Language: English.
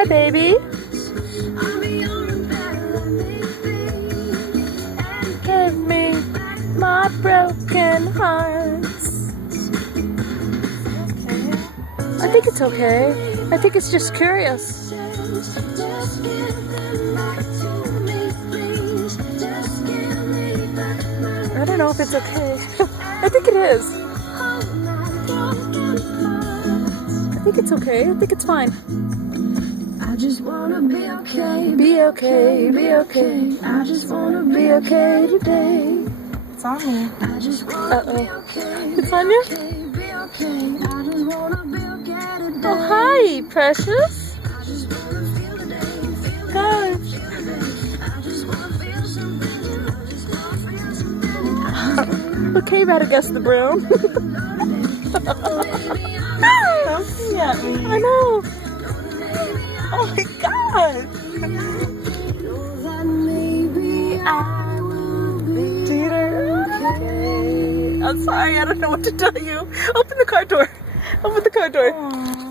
Hi, baby. Give me my broken hearts. I think it's okay. I think it's just curious. I don't know if it's okay. I think it is. I think it's okay. I think it's fine. I just wanna be okay. Be okay, be okay. I just wanna Be okay today. It's on me. I just wanna be Uh-oh. okay. It's on you? Be okay. I just wanna be okay today. Oh, hi, precious. I just wanna feel the day. Feel the Hi. day. I just wanna feel something. I just wanna feel something. Okay, better guess the brown. Don't see at me. I know. Oh my god. That maybe I will be Peter. okay. I'm sorry, I don't know what to tell you. Open the car door. Open the car door. Aw.